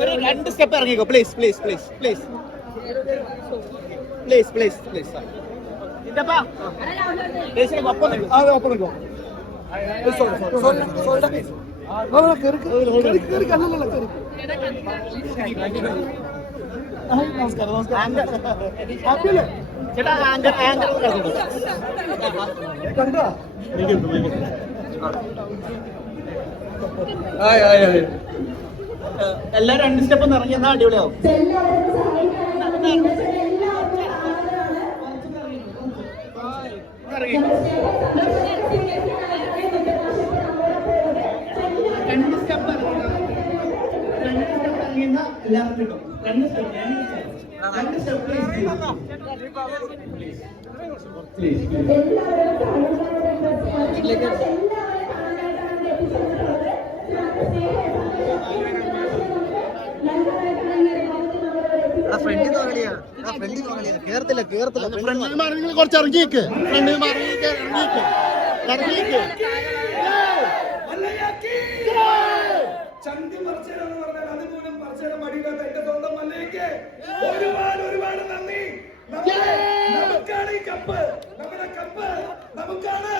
ഒരു രണ്ട് സ്റ്റെപ്പ് ഇറങ്ങിക്കോ please please please please please please please ഒപ്പം സോറി ചേട്ടാ ആങ്കർ ആങ്കർ എല്ലാരും രണ്ട് സ്റ്റെപ്പ് ഒന്ന് ഇറങ്ങി എന്നാ അടിപൊളിയാവും ഇറങ്ങി. എല്ലാവർക്കും കിട്ടും. രണ്ട് രണ്ട് പ്ലീസ് കേറത്തില്ല കേറത്തില്ല. ഫ്രണ്ടിൽ കുറച്ച് ഇറങ്ങിയേക്ക്. ഫ്രണ്ടിൽ ഇറങ്ങിയേക്ക്. ഇറങ്ങിയേക്ക്. ഇറങ്ങിയേക്ക് ചന്തി മറിച്ചേര എന്ന് പറഞ്ഞാൽ അതുപോലും മറിച്ചേര മടിയില്ലാത്ത എന്റെ സ്വന്തം മല്ലയ്ക്ക് ഒരുപാട് ഒരുപാട് നന്ദി. നമുക്കാണ് ഈ കപ്പ് നമ്മുടെ കപ്പ് നമുക്കാണ്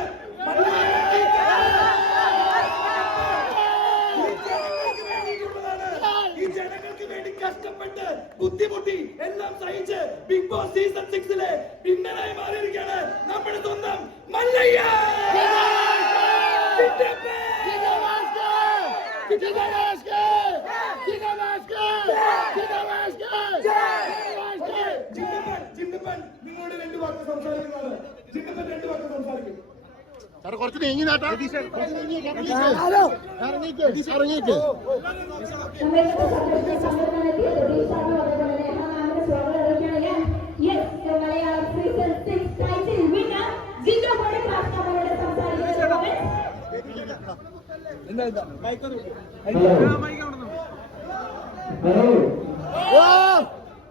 കഷ്ടപ്പെട്ട് ബുദ്ധിമുട്ടി എല്ലാം സഹിച്ച് ബിഗ് ബോസ് സീസൺ സിക്സിലെ വിന്നറായി മാറിയിരിക്കുകയാണ് നമ്മുടെ സ്വന്തം മല്ലയ്യ ചിറ്റപ്പൻ! ജിണ്ടപ്പൻ, ജിണ്ടപ്പൻ, നിങ്ങളോട് രണ്ട് വാക്ക് സംസാരിക്കുന്നതാണ് ജിണ്ടപ്പൻ രണ്ട് വാക്ക് സംസാരിക്കും സാറ് കുറച്ച് നീങ്ങി നാട്ടാ കുറച്ച് നീങ്ങിയേക്ക്, ഹലോ. ഹലോ.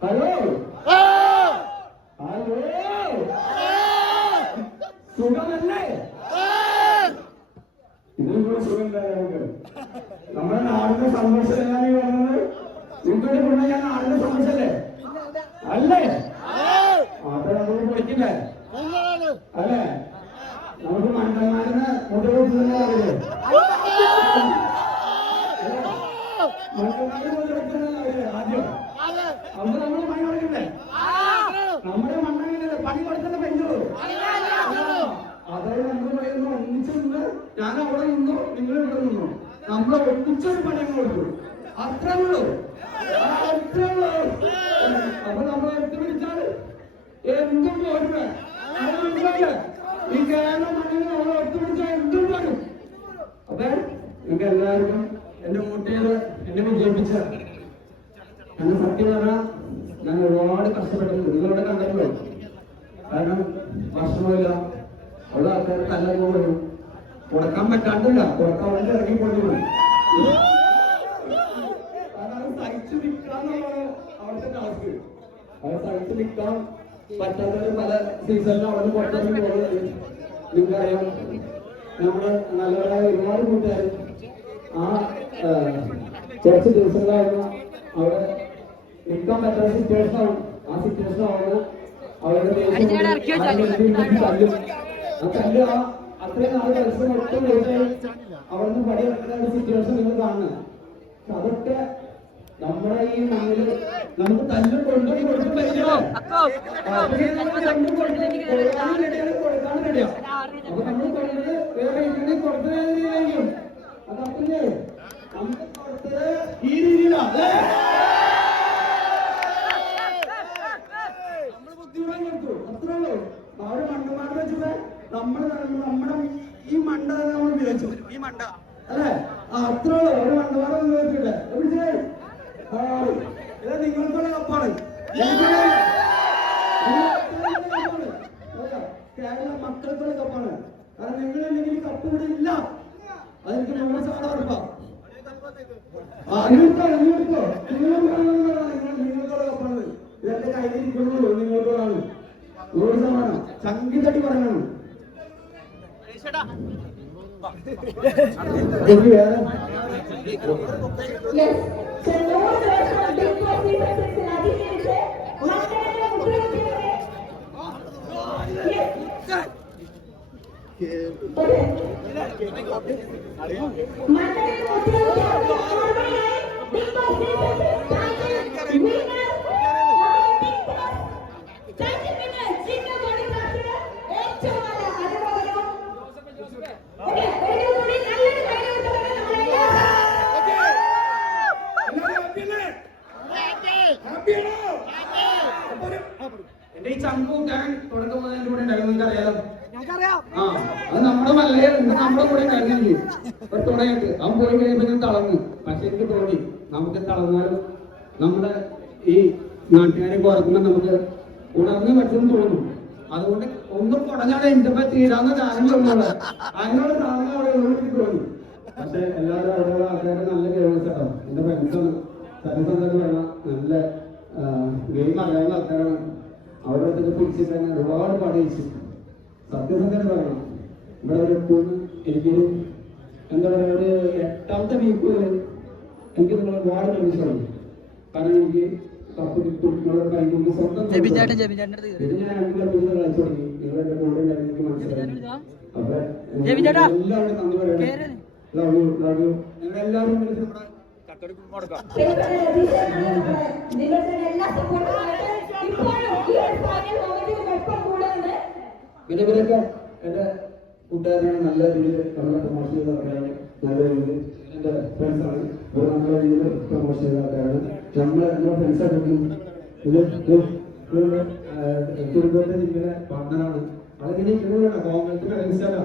ഹലോ. സുഖമല്ലേ ഇതിനുള്ള സുഖം നമുക്ക് നമ്മുടെ നാടിന്റെ സന്തോഷമല്ലേ പറഞ്ഞത് നിങ്ങളുടെ ഞാൻ നാടിന്റെ സന്തോഷല്ലേ അല്ലേ അത് നമ്മൾ പൊളിക്കില്ലേ അല്ലേ നമുക്ക് മണ്ടന്മാരിന് മുതലെടുത്ത് തന്നെ അറിയില്ലേ മണ്ടന്മാര് മുതലെടുത്ത് അറിയില്ലേ ആദ്യം അപ്പൊ നമ്മൾ പണി കൊടുക്കണ്ടേ നമ്മുടെ മണ്ണങ്ങനെ പണി കൊടുക്കുന്ന പെണ്ണുള്ളൂ അതായത് നമ്മൾ പറയുന്നു ഒന്നിച്ചു നിന്ന് ഞാൻ അവിടെ നിന്നു നിങ്ങൾ ഇവിടെ നിന്നു നമ്മൾ ഒന്നിച്ചൊരു പണി അങ്ങ് കൊടുക്കും അത്രേ ഉള്ളൂ ആ, അത്രേ ഉള്ളൂ അപ്പൊ നമ്മൾ എടുത്തു പിടിച്ചാൽ എന്തും പോരുക ഈ കേരള മണ്ണിൽ നമ്മൾ എടുത്തു പിടിച്ചാൽ എന്തും പോരും അതെ നിങ്ങൾക്ക് എല്ലാവർക്കും എന്നെ വോട്ട് ചെയ്ത് എന്നെ വിജയിപ്പിച്ച എന്നെ സത്യം പറഞ്ഞാൽ ഞാൻ ഒരുപാട് കഷ്ടപ്പെട്ടിട്ടുണ്ട്. നിങ്ങളോട് കണ്ടല്ലോ കാരണം ഭക്ഷണമില്ല ഉള്ള ആൾക്കാർ നല്ല പോകും കൊടുക്കാൻ പറ്റാണ്ടില്ല. കൊടുക്കാൻ വേണ്ടി ഇറങ്ങി പോയി സഹിച്ചു നിൽക്കാന്നുള്ളതാണ് അവിടുത്തെ ടാസ്ക് അത് സഹിച്ചു നിൽക്കാം പറ്റാത്തവര് പല സീസണിലും അവിടെ പുറത്തേക്ക് പോകുന്നത് നിങ്ങൾക്കറിയാം നമ്മുടെ നല്ലവരായ ഒരുപാട് കൂട്ടുകാർ ആ കുറച്ച് ദിവസങ്ങളായിരുന്നു അവിടെ നിൽക്കാൻ പറ്റാത്ത സിറ്റുവേഷൻ ആവും ആ സിറ്റുവേഷൻ ആവുന്ന അവരുടെ തല്ലും ആ തല്ല് ആ അത്രയും നാല് ദിവസം ഒട്ടും അവിടെ നിന്ന് പടി ഇറക്കുന്ന ഒരു സിറ്റുവേഷൻ നിങ്ങൾ കാണുന്നത്. അതൊക്കെ നമ്മുടെ ഈ മണ്ണിൽ നമുക്ക് തല്ലും കൊണ്ടും കൊടുക്കും പറ്റില്ല. അപ്പൊ നമ്മൾ കൊണ്ടത് വേറെ ഇതിനെ കൊടുത്തതായിരിക്കും അതപ്പില്ലേ നമുക്ക് കൊടുത്തത് ഈ രീതിയിലാണ് നമ്മൾ ബുദ്ധിമുട്ടായി കൊടുത്തു അത്രേ ഉള്ളൂ അവർ മണ്ടന്മാരുടെ വെച്ചത് നമ്മുടെ നമ്മുടെ ഈ മണ്ട തന്നെ നമ്മൾ ഉപയോഗിച്ചു ഈ മണ്ട അല്ലേ ആ അത്രേ ഉള്ളൂ ഒരു മണ്ടന്മാരെ ഉപയോഗിച്ചില്ല എവിടെ ആ ഇത് നിങ്ങൾക്കുള്ള കപ്പാണ് കേരള മക്കൾക്കുള്ള കപ്പാണ് കാരണം നിങ്ങളില്ലെങ്കിൽ കപ്പ് ഇവിടെ ഇല്ല അതെനിക്ക് നമ്മുടെ സാധനം ഉറപ്പാ ആ, ഇങ്ങോട്ടോ, ഇങ്ങോട്ടോ. നിങ്ങൾക്കുള്ളതാണ് നിങ്ങൾ- നിങ്ങൾക്കുള്ള കപ്പാണ് ഇതൊക്കെ കയ്യിലിരിക്കുന്നുള്ളൂ നിങ്ങൾക്കുള്ളതാണ് നൂറ് ശതമാനം ചങ്കിത്തടി പറയണം Yes. The Lord Bigg Boss season സിക്സിൽ അതിജീവിച്ച് മക്കളുടെ Gracias. ഒരു തുണയായിട്ട് അവൻ പോയി കഴിയുമ്പോൾ തളർന്നു. പക്ഷെ എനിക്ക് തോന്നി നമുക്ക് തളർന്നാലും നമ്മുടെ ഈ നാട്ടുകാരെ കുറക്കുമ്പോൾ നമുക്ക് ഉണർന്ന് പറ്റുമെന്ന് തോന്നും അതുകൊണ്ട് ഒന്നും കുറഞ്ഞാൽ എന്റെ തീരാന്ന് കാര്യം തോന്നുന്നത് അതിനോട് സാധനം അവിടെ എനിക്ക് തോന്നി. പക്ഷെ എല്ലാവരും അവിടെയുള്ള ആൾക്കാരെ നല്ല ഗെയിംസ് കേട്ടോ എന്റെ ഫ്രണ്ട്സാണ് സത്യസന്ധത നല്ല ഗെയിം അറിയാവുന്ന ആൾക്കാരാണ്. അടുത്ത് പിടിച്ചിട്ട് തന്നെ ഒരുപാട് പണിയിച്ചു സത്യസന്ധത പറയണം. ഇവിടെ ഒരു എനിക്ക് എന്താ പറയുക ഒരു എട്ടാമത്തെ വീക്ക് വരെ എനിക്ക് നിങ്ങളെ വാർഡ് പ്രതീക്ഷയാണ് കാരണം എനിക്ക് കപ്പ് കിട്ടും നിങ്ങളെ കൈ കൊണ്ട് സ്വന്തം പിന്നെ ഞാൻ കളിച്ചു തുടങ്ങി. കൂടെ എനിക്ക് മനസ്സിലായി. അപ്പൊ എല്ലാവരും നന്ദി പറയണം. Love you love you. കൂടുന്നത് പിന്നെ എന്റെ കൂട്ടുകാരാണ് നല്ല രീതിയിൽ നമ്മളെ പ്രൊമോഷൻ ചെയ്ത ആൾക്കാരാണ്. നല്ല രീതിയിൽ എന്റെ ഫ്രണ്ട്സ് ആണ്. ഇവർ നല്ല രീതിയിൽ പ്രൊമോഷൻ ചെയ്ത ആൾക്കാരാണ്. നമ്മൾ നമ്മുടെ ഫ്രണ്ട്സ് ആയിട്ടും ഇത് തിരുവനന്തപുരത്തെ ജില്ലയിലെ പാർട്ണറാണ് അതിങ്ങനെ രജിസ്റ്ററാ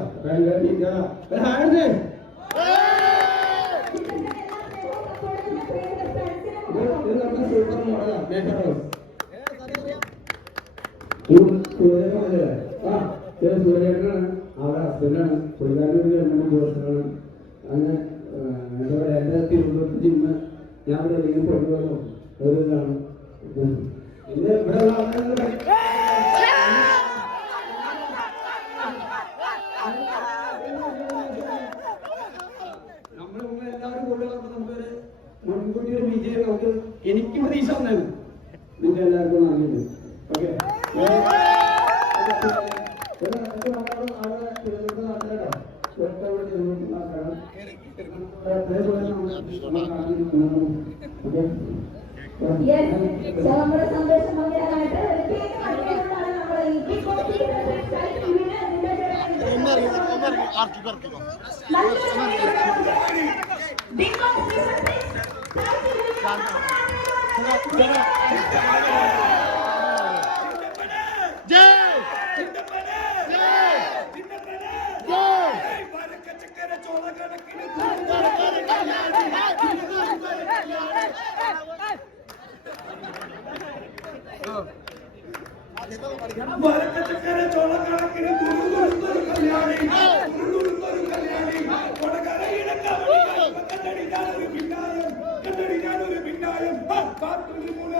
ഹായ് ഇത് നമ്മുടെ സൂപ്പർ മോഡലാണ് മേക്കർ ഹൗസ് സൂര്യനാണ് അവരുടെ ഹസ്ബൻഡാണ്. പുള്ളിക്കാരന്റെ ഒരു മൂന്ന് വർഷമാണ് അങ്ങനെ എന്താ പറയുക എന്റെ തിരുവനന്തപുരത്ത് ജിമ്മ് ഞാൻ ഇവിടെ ലീവ് കൊണ്ടുപോകുന്നു ഒരു ഇതാണ് പിന്നെ ഇവിടെ ഉള്ള ആൾക്കാരുടെ നമ്മൾ എല്ലാവരും കൂടെ വന്നപ്പോൾ നമുക്കൊരു മുൻകൂട്ടി ഒരു വിജയം നമുക്ക് എനിക്ക് പ്രതീക്ഷ വന്നായിരുന്നു നിങ്ങൾക്ക് എല്ലാവർക്കും നന്ദിയുണ്ട് ഓക്കെ യെസ് നമ്മുടെ സന്ദേശം പങ്കിടാനായിട്ട് ഒരു കേക്ക് കട്ടിക്കൊണ്ടാണ് നമ്മൾ ഈ Bigg Boss season six title winner Bigg Boss season six title വരക്കച്ചക്കര ചോളക്കണക്കിന് തുറുതുറുത്തൊരു കല്യാണി തുറുതുറുത്തൊരു കല്യാണി കൊടകരയിടക്കവടി കണ്ടടി ഞാനൊരു പിന്നായം കണ്ടടി ഞാനൊരു പിന്നായം കാട്ടുമുന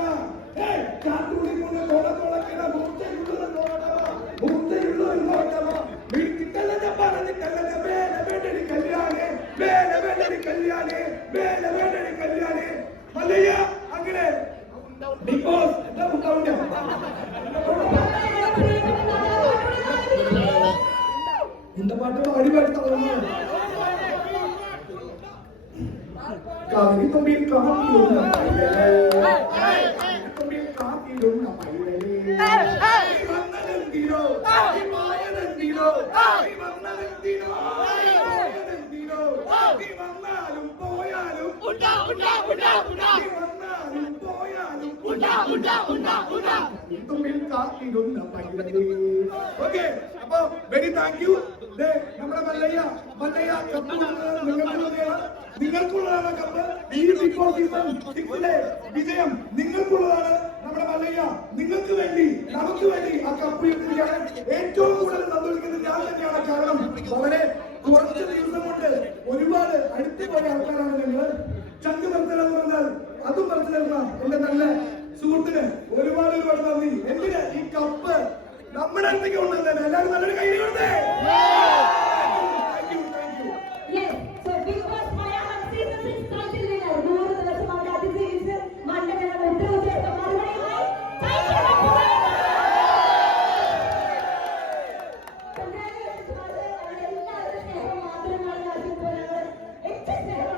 ഏയ്, ചാത്തുള്ളി മുന്നേ തോള തോളക്കിട മൂർച്ചയുള്ളത് നോടവ, മൂർച്ചയുള്ളത് നോടവ. വീട്ടിക്കല്ല ഞാൻ പറഞ്ഞിട്ടല്ല വേല വേണ്ടടി കല്യാണേ, വേല വേണ്ടടി കല്യാണേ, വേല വേണ്ടടി കല്യാണേ. മല്ലയ്യ, അങ്ങനെ ബിഗ് ബോസ് എന്താ മുട്ടാവുണ്ട് ഓക്കേ അപ്പൊ വെരി താങ്ക് യു നമ്മുടെ മല്ലയ്യ മല്ലയ്യ കപ്പ് നിങ്ങൾക്കുള്ളതാണ്. നിങ്ങൾക്കുള്ളതാണ് കപ്പ്. ഈ ബിഗ് ബോസ് സീസൺ സിക്സിലെ വിജയം നിങ്ങൾക്കുള്ളതാണ്. നമ്മുടെ മല്ലയ്യ നിങ്ങൾക്ക് വേണ്ടി നമുക്ക് വേണ്ടി ആ കപ്പ് ഇട്ടിരിക്കുകയാണ് ഏറ്റവും കൂടുതൽ സന്തോഷിക്കുന്നത് ഞാൻ തന്നെയാണ്. കാരണം വളരെ കുറച്ച് ദിവസം കൊണ്ട് ഒരുപാട് അടുത്ത് പോയ ആൾക്കാരാണ് നിങ്ങൾ ചങ്ക് മത്സരം എന്ന് പറഞ്ഞാൽ അതും മനസ്സിലാക്കാം എന്റെ നല്ല സുഹൃത്തിന് ഒരുപാട് ഒരുപാട് നന്ദി. എന്തിന്? ഈ കപ്പ് നമ്മുടെ അടുത്തേക്ക് കൊണ്ടുവന്നത് എല്ലാവരും നല്ലൊരു കൈ Yeah.